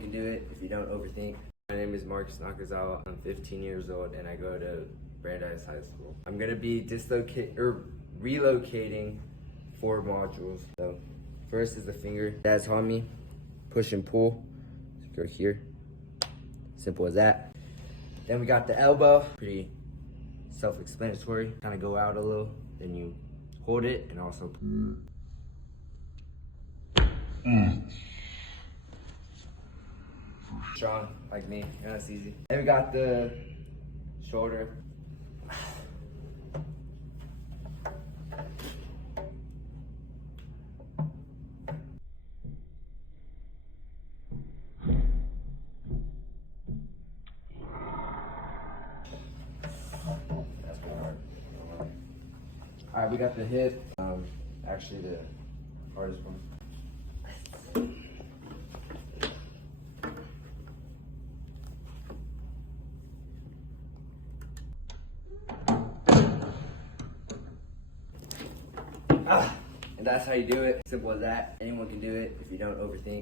can do it if you don't overthink. My name is Nakazawa. I'm 15 years old and I go to Brandeis High School. I'm gonna be relocating 4 modules. So first is the finger. Dad's on me. Push and pull. So go here. Simple as that. Then we got the elbow. Pretty self-explanatory. Kind of go out a little. Then you hold it and also. Strong, like me. Yeah, that's easy. Then we got the shoulder. That's pretty hard. All right, we got the hip. Actually, the hardest one. And that's how you do it. Simple as that. Anyone can do it if you don't overthink.